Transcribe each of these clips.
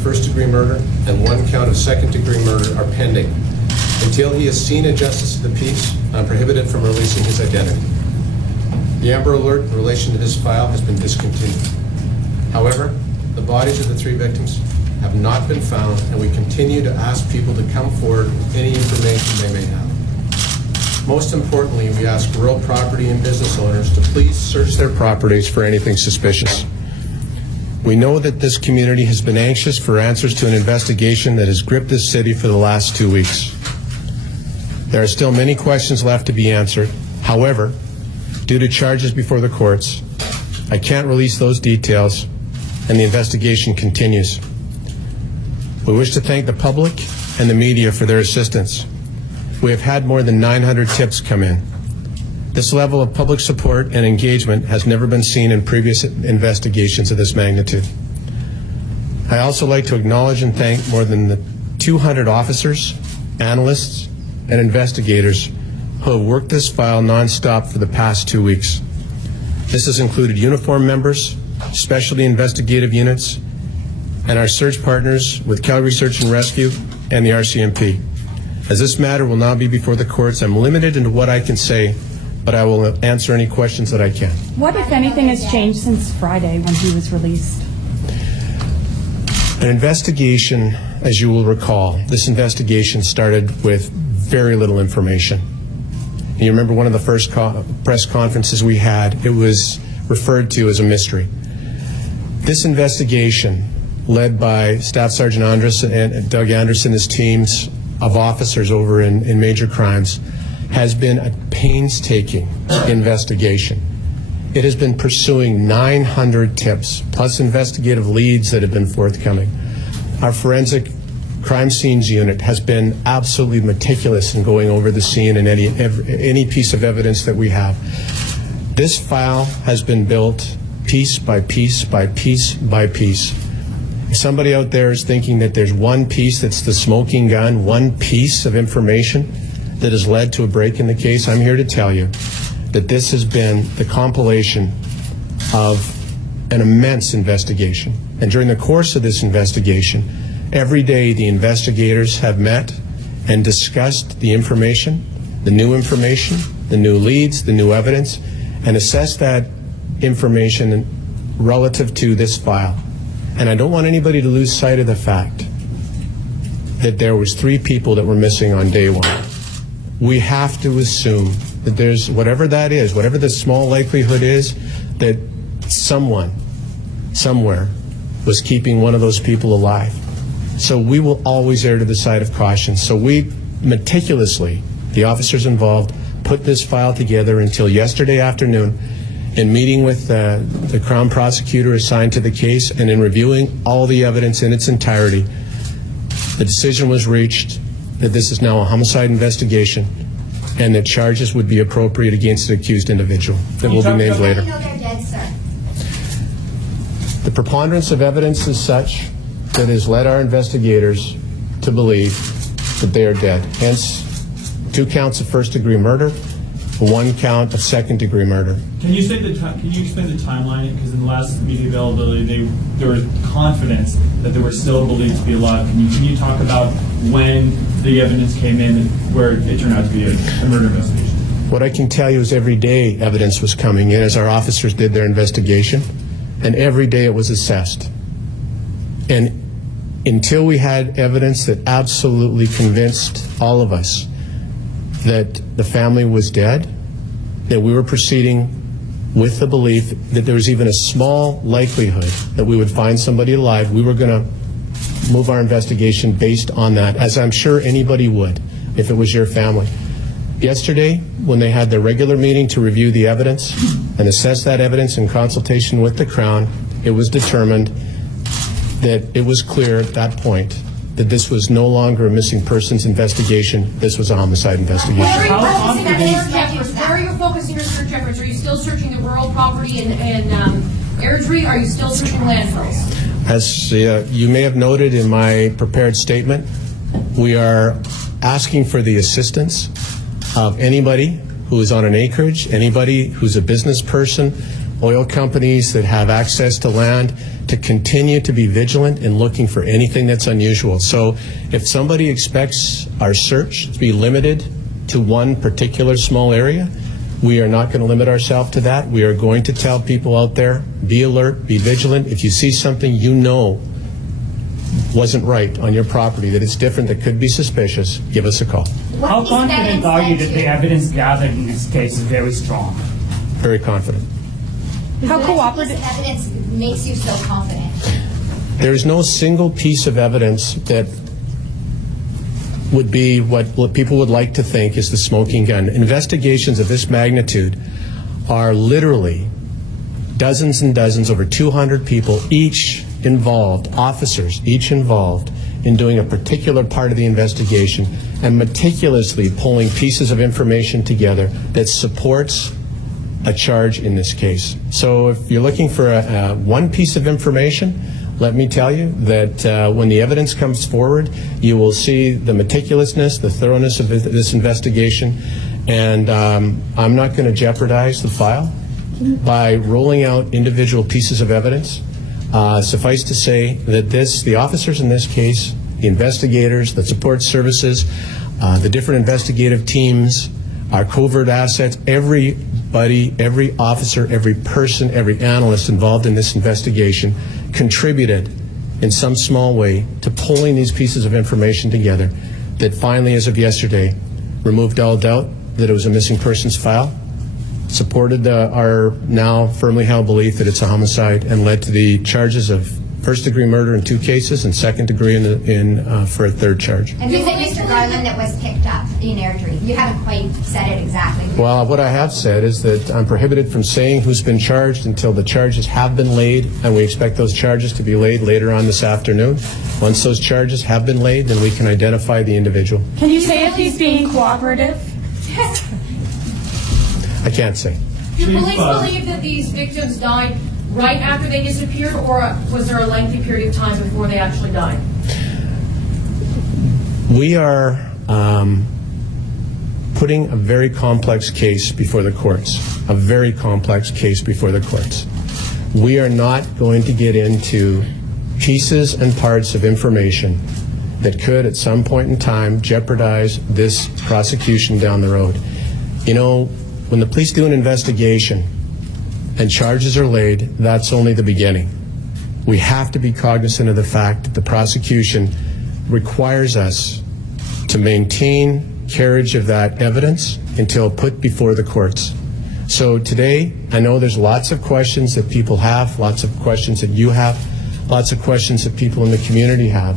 first-degree murder and 1 count of second-degree murder are pending. Until he is seen a justice of the peace, I'm prohibited from releasing his identity. The Amber Alert in relation to this file has been discontinued. However, the bodies of the 3 victims have not been found, and we continue to ask people to come forward with any information they may have. Most importantly, we ask rural property and business owners to please search their properties for anything suspicious. We know that this community has been anxious for answers to an investigation that has gripped this city for the last 2 weeks. There are still many questions left to be answered. However, due to charges before the courts, I can't release those details, and the investigation continues. We wish to thank the public and the media for their assistance. We have had more than 900 tips come in. This level of public support and engagement has never been seen in previous investigations of this magnitude. I also like to acknowledge and thank more than the 200 officers, analysts, and investigators who have worked this file nonstop for the past 2 weeks. This has included uniformed members, specialty investigative units, and our search partners with Calgary Search and Rescue and the RCMP. As this matter will now be before the courts, I'm limited into what I can say, but I will answer any questions that I can. What, if anything, has changed since Friday when he was released? An investigation, as you will recall, this investigation started with very little information. And you remember one of the first press conferences we had, it was referred to as a mystery. This investigation, led by Staff Sergeant Andres and Doug Anderson, his teams of officers over in major crimes, has been a painstaking investigation. It has been pursuing 900 tips, plus investigative leads that have been forthcoming. Our forensic crime scenes unit has been absolutely meticulous in going over the scene and any piece of evidence that we have. This file has been built piece by piece by piece by piece. If somebody out there is thinking that there's one piece that's the smoking gun, one piece of information that has led to a break in the case, I'm here to tell you that this has been the compilation of an immense investigation. And during the course of this investigation, every day the investigators have met and discussed the information, the new leads, the new evidence, and assessed that information relative to this file. And I don't want anybody to lose sight of the fact that there was 3 people that were missing on day 1. We have to assume that there's, whatever that is, whatever the small likelihood is, that someone, somewhere, was keeping one of those people alive. So we will always err to the side of caution. So we meticulously, the officers involved, put this file together until yesterday afternoon in meeting with the Crown prosecutor assigned to the case and in reviewing all the evidence in its entirety. The decision was reached that this is now a homicide investigation and that charges would be appropriate against an accused individual that will be named later. How do you know they're dead, sir? The preponderance of evidence is such that has led our investigators to believe that they are dead. Hence, 2 counts of first-degree murder, 1 count of second-degree murder. Can you explain the timeline? Because in the last media availability, there was confidence that they were still believed to be alive. Can you talk about when the evidence came in and where it turned out to be a murder investigation? What I can tell you is every day evidence was coming in as our officers did their investigation, and every day it was assessed. And until we had evidence that absolutely convinced all of us that the family was dead, that we were proceeding with the belief that there was even a small likelihood that we would find somebody alive, we were going to move our investigation based on that, as I'm sure anybody would if it was your family. Yesterday, when they had their regular meeting to review the evidence and assess that evidence in consultation with the Crown, it was determined that it was clear at that point that this was no longer a missing persons investigation, this was a homicide investigation. Where are you focusing your search efforts? Are you still searching the rural property and Airdrie? Are you still searching landfills? As you may have noted in my prepared statement, we are asking for the assistance of anybody who is on an acreage, anybody who's a business person oil companies that have access to land to continue to be vigilant in looking for anything that's unusual. So if somebody expects our search to be limited to one particular small area, we are not going to limit ourselves to that. We are going to tell people out there, be alert, be vigilant. If you see something you know wasn't right on your property, that it's different, that could be suspicious, give us a call. How confident are you that the evidence gathered in this case is very strong? Very confident. How cooperative? What piece of evidence makes you so confident? There is no single piece of evidence that would be what people would like to think is the smoking gun. Investigations of this magnitude are literally dozens and dozens, over 200 people, each involved, officers, each involved in doing a particular part of the investigation and meticulously pulling pieces of information together that supports a charge in this case. So if you're looking for one piece of information, let me tell you that when the evidence comes forward, you will see the meticulousness, the thoroughness of this investigation, and I'm not going to jeopardize the file by rolling out individual pieces of evidence. Suffice to say that the officers in this case, the investigators, the support services, the different investigative teams, our covert assets, everybody, every officer, every person, every analyst involved in this investigation contributed in some small way to pulling these pieces of information together that finally, as of yesterday, removed all doubt that it was a missing persons file, supported our now firmly held belief that it's a homicide, and led to the charges of first-degree murder in 2 cases and second-degree for a 3rd charge. And who's it, Mr. Garland, that was picked up in Airdrie? You haven't quite said it exactly. Well, what I have said is that I'm prohibited from saying who's been charged until the charges have been laid, and we expect those charges to be laid later on this afternoon. Once those charges have been laid, then we can identify the individual. Can you say if he's being cooperative? I can't say. Do police believe that these victims died right after they disappeared, or was there a lengthy period of time before they actually died? We are putting a very complex case before the courts, a very complex case before the courts. We are not going to get into pieces and parts of information that could, at some point in time, jeopardize this prosecution down the road. You know, when the police do an investigation and charges are laid, that's only the beginning. We have to be cognizant of the fact that the prosecution requires us to maintain carriage of that evidence until put before the courts. So today, I know there's lots of questions that people have, lots of questions that you have, lots of questions that people in the community have.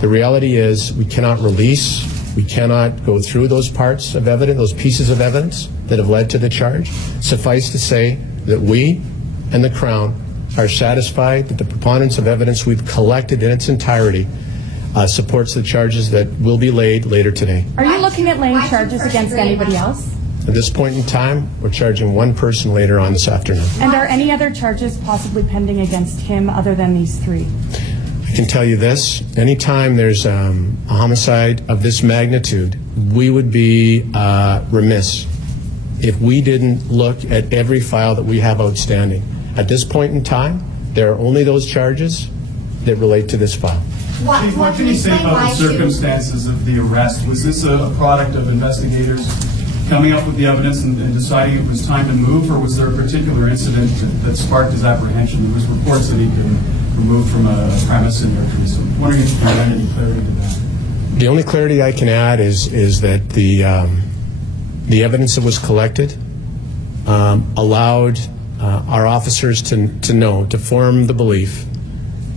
The reality is we cannot release, we cannot go through those parts of evidence, those pieces of evidence that have led to the charge. Suffice to say that we and the Crown are satisfied that the preponderance of evidence we've collected in its entirety supports the charges that will be laid later today. Are you looking at laying charges against anybody else? At this point in time, we're charging one person later on this afternoon. And are any other charges possibly pending against him other than these 3? I can tell you this, anytime there's a homicide of this magnitude, we would be remiss if we didn't look at every file that we have outstanding. At this point in time, there are only those charges that relate to this file. What can you say about the circumstances of the arrest? Was this a product of investigators coming up with the evidence and deciding it was time to move, or was there a particular incident that sparked his apprehension? There was reports that he'd been removed from a premise in Airdrie. So I'm wondering if you can add any clarity to that. The only clarity I can add is that the evidence that was collected allowed our officers to form the belief,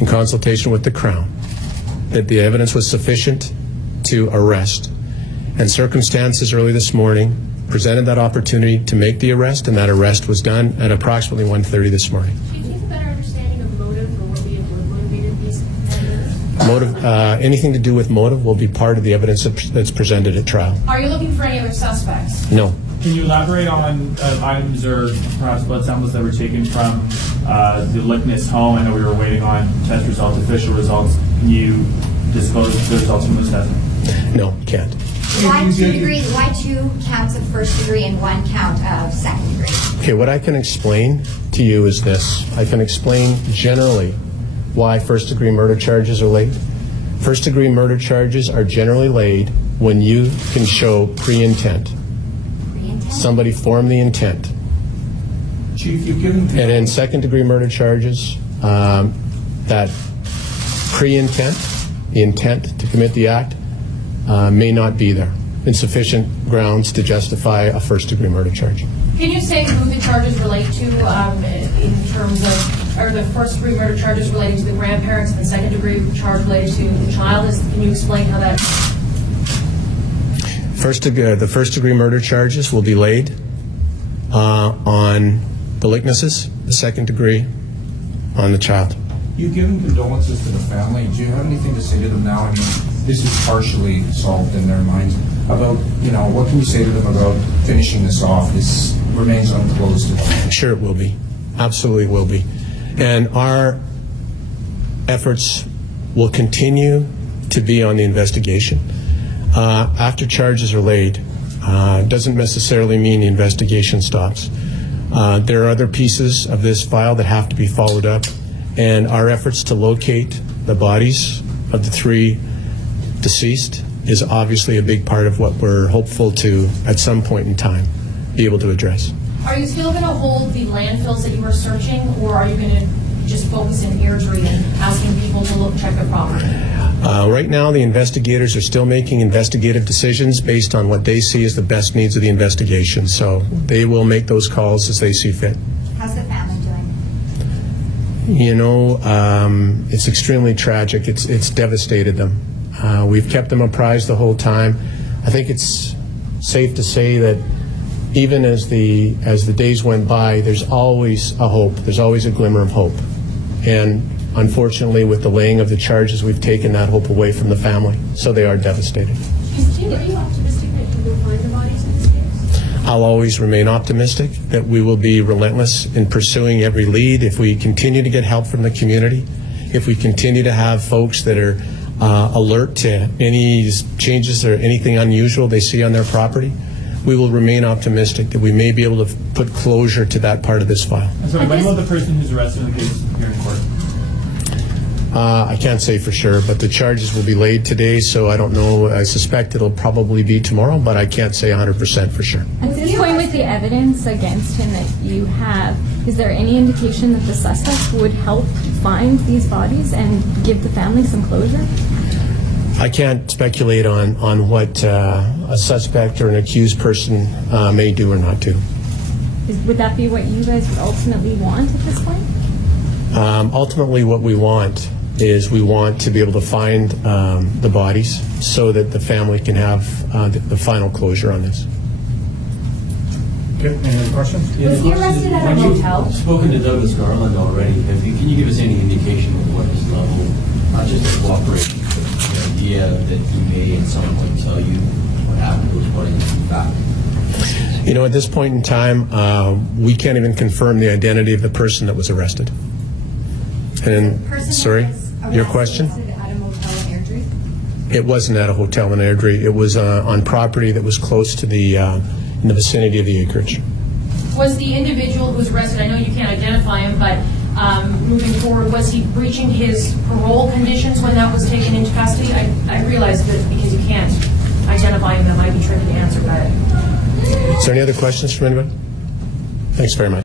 in consultation with the Crown, that the evidence was sufficient to arrest. And circumstances early this morning presented that opportunity to make the arrest, and that arrest was done at approximately 1:30 this morning. Do you have a better understanding of motive, or what motivated these evidence? Motive, anything to do with motive will be part of the evidence that's presented at trial. Are you looking for any other suspects? No. Can you elaborate on items or perhaps blood samples that were taken from the Liknes home? I know we were waiting on test results, official results. Can you disclose the results from those tests? No, can't. Why 2 degrees? Why 2 counts of first degree and 1 count of second degree? Okay, what I can explain to to you is this. I can explain generally why first-degree murder charges are laid. First-degree murder charges are generally laid when you can show pre-intent. Somebody formed the intent. Chief, you've given... And in second-degree murder charges, that pre-intent, the intent to commit the act, may not be there. Insufficient grounds to justify a first-degree murder charge. Can you say who the charges relate to in terms of, are the first-degree murder charges relating to the grandparents and the second-degree charge related to the child? Can you explain how that... The first-degree murder charges will be laid on the Likneses, the second-degree on the child. You've given condolences to the family. Do you have anything to say to them now? I mean, this is partially solved in their minds. About, what can you say to them about finishing this off? This remains unclosed. Sure it will be. Absolutely will be. And our efforts will continue to be on the investigation. After charges are laid, doesn't necessarily mean the investigation stops. There are other pieces of this file that have to be followed up, and our efforts to locate the bodies of the 3 deceased is obviously a big part of what we're hopeful to, at some point in time, be able to address. Are you still going to hold the landfills that you were searching, or are you going to just focus in Airdrie and asking people to check their property? Right now, the investigators are still making investigative decisions based on what they see as the best needs of the investigation. So they will make those calls as they see fit. How's the family doing? It's extremely tragic. It's devastated them. We've kept them apprised the whole time. I think it's safe to say that even as the days went by, there's always a hope. There's always a glimmer of hope. And unfortunately, with the laying of the charges, we've taken that hope away from the family. So they are devastated. Are you optimistic that you will find the bodies in this case? I'll always remain optimistic that we will be relentless in pursuing every lead. If we continue to get help from the community, if we continue to have folks that are alert to any changes or anything unusual they see on their property, we will remain optimistic that we may be able to put closure to that part of this file. So when will the person who's arrested in the case appear in court? I can't say for sure, but the charges will be laid today, so I don't know. I suspect it'll probably be tomorrow, but I can't say 100% for sure. At this point, with the evidence against him that you have, is there any indication that the suspect would help find these bodies and give the family some closure? I can't speculate on what a suspect or an accused person may do or not do. Would that be what you guys would ultimately want at this point? Ultimately, what we want is we want to be able to find the bodies so that the family can have the final closure on this. Okay, any other questions? Was he arrested at a motel? You've spoken to Douglas Garland already. Can you give us any indication of what his level, not just of cooperation, but the idea that he may at some point tell you what happened to his bodies in fact? At this point in time, we can't even confirm the identity of the person that was arrested. And, sorry, your question? At a motel in Airdrie? It wasn't at a hotel in Airdrie. It was on property that was close to the, in the vicinity of the acreage. Was the individual who was arrested, I know you can't identify him, but moving forward, was he breaching his parole conditions when that was taken into custody? I realize that because you can't identify him, that might be tricky to answer, but... Is there any other questions from anybody? Thanks very much.